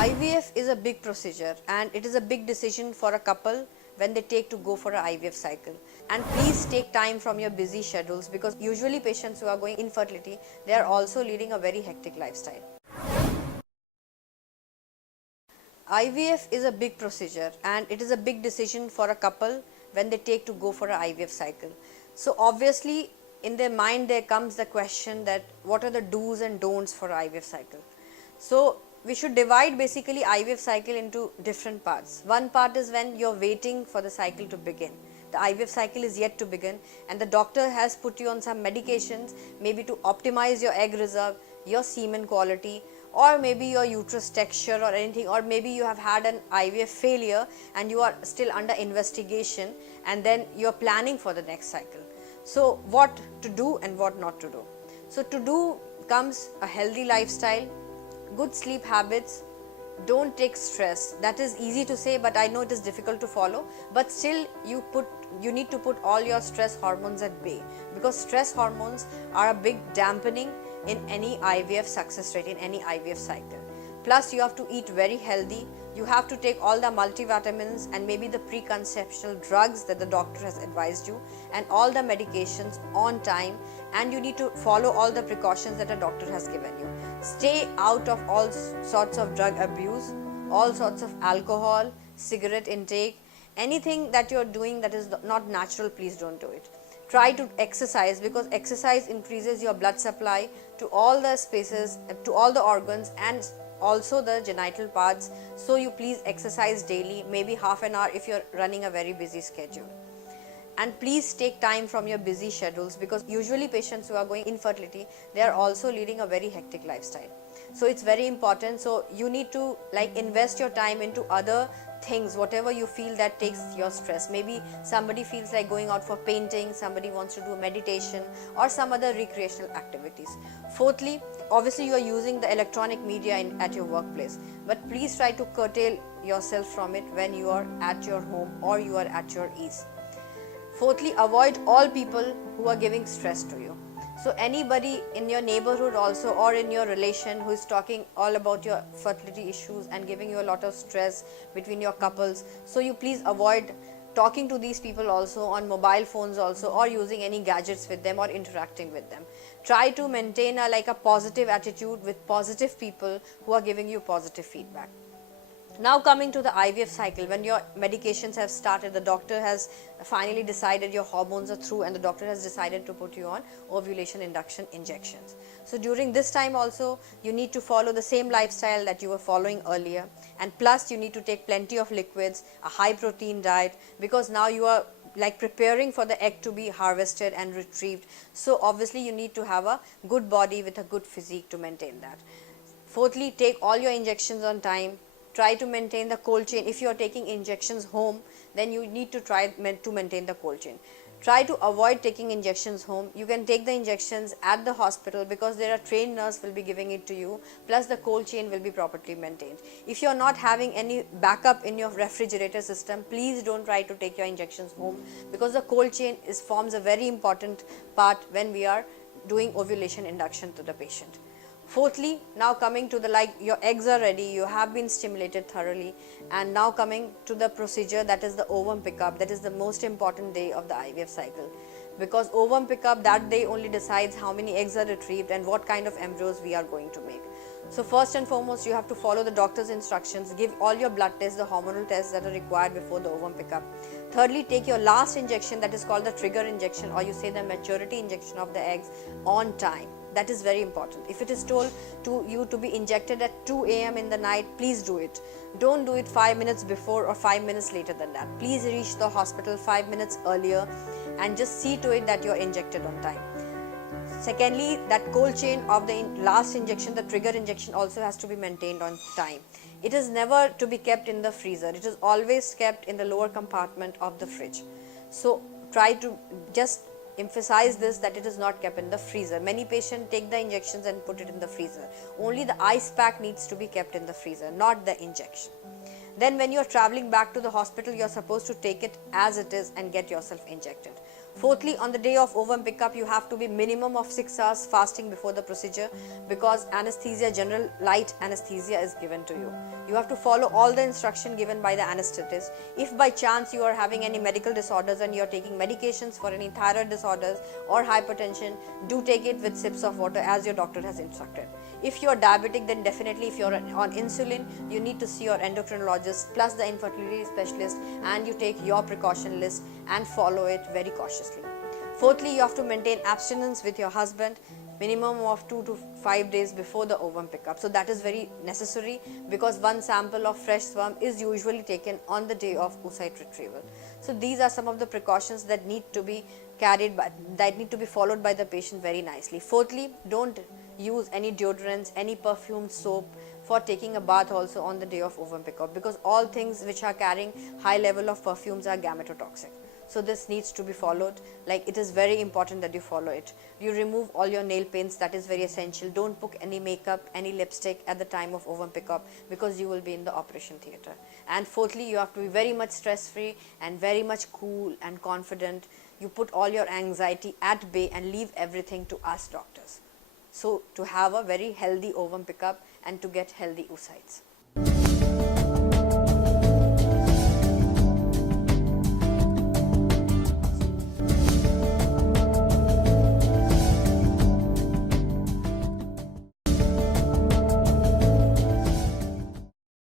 IVF is a big procedure and it is a big decision for a couple when they take to go for an IVF cycle. And please take time from your busy schedules, because usually patients who are going infertility, they are also leading a very hectic lifestyle. IVF is a big procedure and it is a big decision for a couple when they take to go for an IVF cycle. So obviously in their mind there comes the question that what are the do's and don'ts for IVF cycle. So we should divide basically IVF cycle into different parts. One part is when you're waiting for the cycle to begin. The IVF cycle is yet to begin and the doctor has put you on some medications, maybe to optimize your egg reserve, your semen quality, or maybe your uterus texture or anything, or maybe you have had an IVF failure and you are still under investigation and then you're planning for the next cycle. So what to do and what not to do. So to do comes a healthy lifestyle, good sleep habits, don't take stress. That is easy to say, but I know it is difficult to follow, but still you need to put all your stress hormones at bay, because stress hormones are a big dampening in any IVF success rate, in any IVF cycle. Plus you have to eat very healthy, you have to take all the multivitamins and maybe the preconceptional drugs that the doctor has advised you, and all the medications on time, and you need to follow all the precautions that a doctor has given you. Stay out of all sorts of drug abuse, all sorts of alcohol, cigarette intake, anything that you're doing that is not natural, please don't do it. Try to exercise, because exercise increases your blood supply to all the spaces, to all the organs and also the genital parts. So you please exercise daily, maybe half an hour if you're running a very busy schedule. And please take time from your busy schedules, because usually patients who are going infertility, they are also leading a very hectic lifestyle. So it's very important. So you need to invest your time into other things, whatever you feel that takes your stress. Maybe somebody feels like going out for painting, somebody wants to do meditation or some other recreational activities. Fourthly, obviously you are using the electronic media at your workplace, but please try to curtail yourself from it when you are at your home or you are at your ease. Fourthly, avoid all people who are giving stress to you. So anybody in your neighborhood also, or in your relation, who is talking all about your fertility issues and giving you a lot of stress between your couples, so you please avoid talking to these people also on mobile phones also, or using any gadgets with them or interacting with them. Try to maintain a positive attitude with positive people who are giving you positive feedback. Now coming to the IVF cycle, when your medications have started, the doctor has finally decided your hormones are through and the doctor has decided to put you on ovulation induction injections. So during this time also, you need to follow the same lifestyle that you were following earlier, and plus you need to take plenty of liquids, a high protein diet, because now you are preparing for the egg to be harvested and retrieved. So obviously you need to have a good body with a good physique to maintain that. Fourthly, take all your injections on time. Try to maintain the cold chain. If you are taking injections home, then you need to try to maintain the cold chain. Try to avoid taking injections home. You can take the injections at the hospital, because there are trained nurse will be giving it to you, plus the cold chain will be properly maintained. If you are not having any backup in your refrigerator system, please don't try to take your injections home, because the cold chain forms a very important part when we are doing ovulation induction to the patient. Fourthly, now coming to your eggs are ready, you have been stimulated thoroughly, and now coming to the procedure, that is the ovum pickup. That is the most important day of the IVF cycle, because ovum pickup, that day only decides how many eggs are retrieved and what kind of embryos we are going to make. So first and foremost, you have to follow the doctor's instructions, give all your blood tests, the hormonal tests that are required before the ovum pickup. Thirdly, take your last injection, that is called the trigger injection, or you say the maturity injection of the eggs, on time. That is very important. If it is told to you to be injected at 2 AM in the night, please do it. Don't do it 5 minutes before or 5 minutes later than that. Please reach the hospital 5 minutes earlier and just see to it that you are injected on time. Secondly, that cold chain of the last injection, the trigger injection, also has to be maintained on time. It is never to be kept in the freezer. It is always kept in the lower compartment of the fridge. So try to just emphasize this, that it is not kept in the freezer. Many patients take the injections and put it in the freezer. Only the ice pack needs to be kept in the freezer, not the injection. Then when you are traveling back to the hospital, you are supposed to take it as it is and get yourself injected. Fourthly, on the day of ovum pickup, you have to be minimum of 6 hours fasting before the procedure, because anesthesia, general light anesthesia is given to you. You have to follow all the instruction given by the anesthetist. If by chance you are having any medical disorders and you are taking medications for any thyroid disorders or hypertension, do take it with sips of water as your doctor has instructed. If you are diabetic, then definitely if you are on insulin, you need to see your endocrinologist plus the infertility specialist, and you take your precaution list and follow it very cautiously. Fourthly, you have to maintain abstinence with your husband minimum of 2 to 5 days before the ovum pickup. So that is very necessary, because one sample of fresh sperm is usually taken on the day of oocyte retrieval. So these are some of the precautions that need to be followed by the patient very nicely. Fourthly, don't use any deodorants, any perfumed soap for taking a bath also on the day of ovum pickup, because all things which are carrying high level of perfumes are gametotoxic. So this needs to be followed. Like, it is very important that you follow it. You remove all your nail paints, that is very essential. Don't put any makeup, any lipstick at the time of ovum pickup, because you will be in the operation theatre. And fourthly, you have to be very much stress free and very much cool and confident. You put all your anxiety at bay and leave everything to us doctors. So to have a very healthy ovum pickup and to get healthy oocytes.